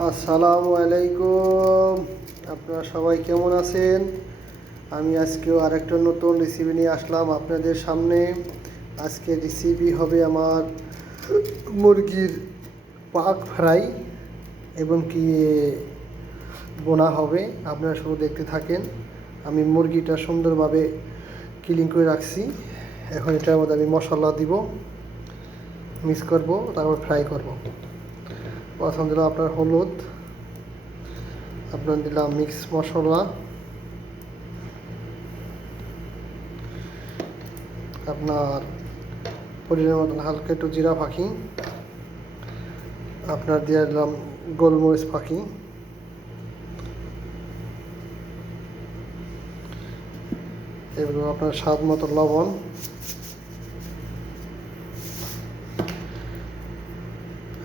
আসসালামু আলাইকুম। আপনারা সবাই কেমন আছেন? আমি আজকেও আরেকটা নতুন রেসিপি নিয়ে আসলাম আপনাদের সামনে। আজকের রেসিপি হবে আমার মুরগির পাক ফ্রাই এবং কি বোনা হবে। আপনারা শুধু দেখতে থাকেন। আমি মুরগিটা সুন্দরভাবে ক্লিন করে রাখছি। এখন এটার মধ্যে আমি মশলা দিব, মিক্স করব, তারপর ফ্রাই করব। প্রথম দিলাম আপনার হলুদ, আপনার দিলাম মিক্স মশলা, আপনার পরিমাণ মতন হালকা একটু জিরা ফাঁকি, আপনার দিয়ে দিলাম গোলমরিচ ফাঁকি, এগুলো আপনার স্বাদ মতো লবণ,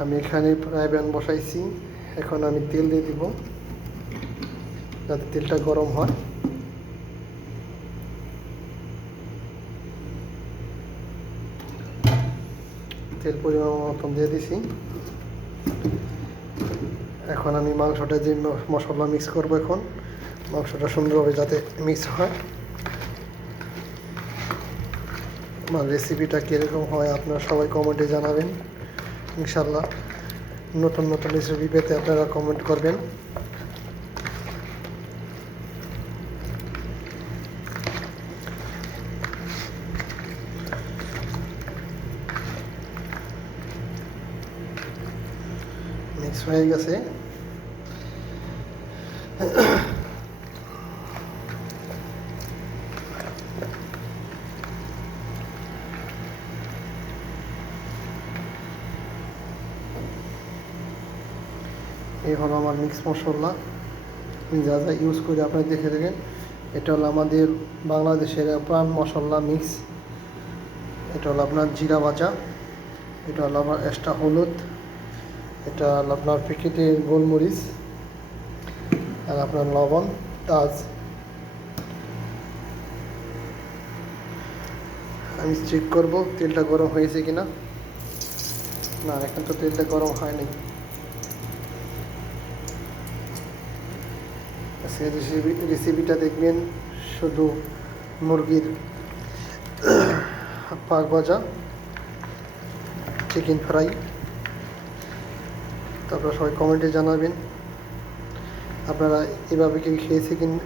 আমি এখানে ফ্রাই প্যান বসাইছি। এখন আমি তেল দিয়ে দিব যাতে তেলটা গরম হয়। তেল পরিমাণ মতন দিয়ে দিছি। এখন আমি মাংসটা যে মশলা মিক্স করব, এখন মাংসটা সুন্দরভাবে যাতে মিক্স হয়। আমার রেসিপিটা কীরকম হয় আপনারা সবাই কমেন্টে জানাবেন। ইনশাল্লাহ নতুন নতুন রেসিপি পেতে আপনারা কমেন্ট করবেন। মিক্স হয়ে গেছে। এই হলো আমার মিক্স মশলা, যা যা ইউজ করি আপনারা দেখে দেখেন। এটা হলো আমাদের বাংলাদেশের প্রাণ মশলা মিক্স। এটা হলো আপনার জিরা ভাজা, এটা হলো আপনার এক্সট্রা হলুদ, এটা হলো আপনার প্যাকেটের গোলমরিচ, আর আপনার লবণ, তাজ। আমি চেক করব তেলটা গরম হয়েছে কিনা। না, এখন তো তেলটা গরম হয়নি। আজকের রেসিপিটা দেখবেন শুধু মুরগির পাক ভাজা, চিকেন ফ্রাই। তারপরে সবাই কমেন্টে জানাবেন আপনারা এভাবে কি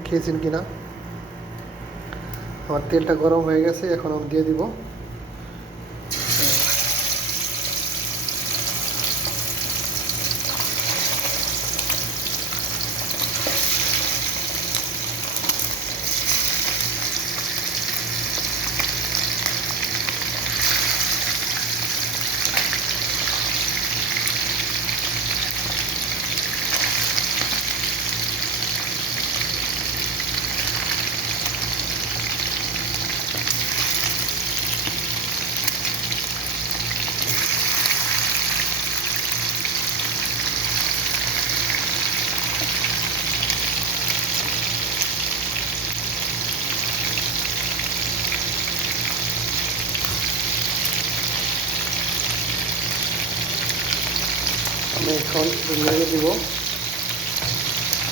খেয়েছেন কিনা। আমার তেলটা গরম হয়ে গেছে, এখন আমি দিয়ে দিব। আমি এখন নেড়ে দিব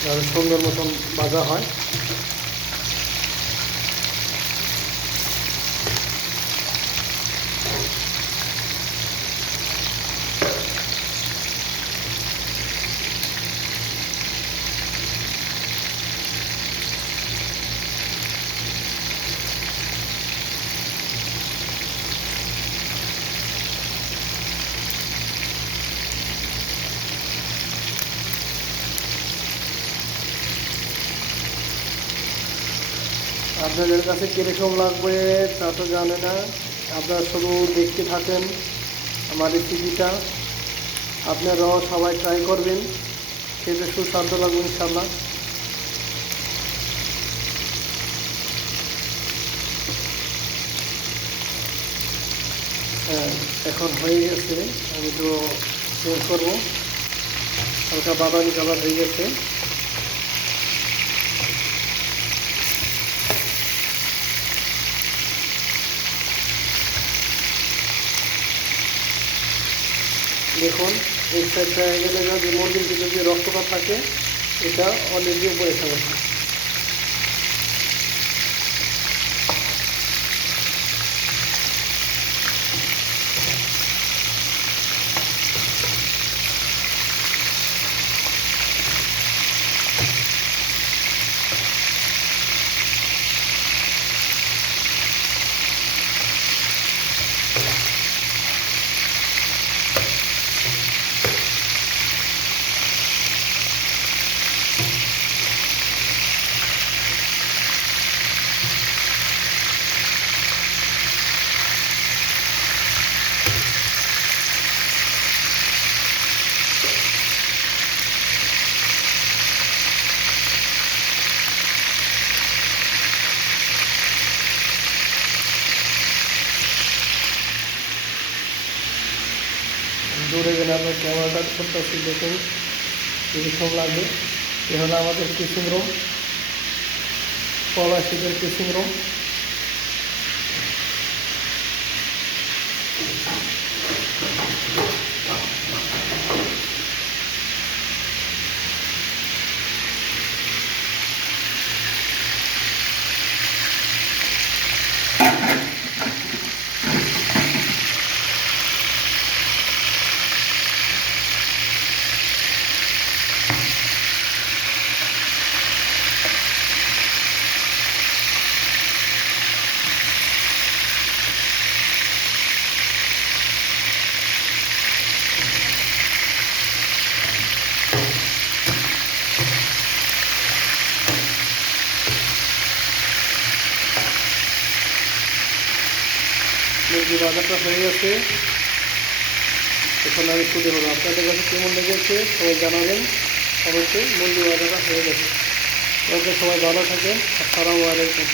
যাতে সুন্দর মতন ভাজা হয়। আপনাদের কাছে কীরকম লাগবে তা তো জানে না। আপনারা শুধু দেখতে থাকেন আমার রেসিপিটা। আপনারাও সবাই ট্রাই করবেন, খেতে সুস্বাদু লাগবে ইনশাল্লাহ। হ্যাঁ, এখন হয়ে গেছে। আমি তো চেঞ্জ করবো, হালকা বাদামি কালার হয়ে গেছে। দেখুন এক্সাইড ট্রায়াঙ্গেলে যে মুরগির ভিতরে যে রক্তটা থাকে এটা অলরেডি উপরে থাকবে। দূরে গেলে আমরা ক্যামেরাটা করতেছি, দেখুন এরকম লাগবে। এ হলো আমাদের কিচিং রুম, প্রবাসীদের কিচিং রুম। মুরগি বাজারটা হয়ে গেছে, এখন আমি তুলে নেবো। আপনাদের কাছে কেমন লেগেছে সবাই জানাবেন অবশ্যই। মুরগি বাজারটা হয়ে গেছে। ওকে, সবাই ভালো থাকেন। আসসালামু আলাইকুম।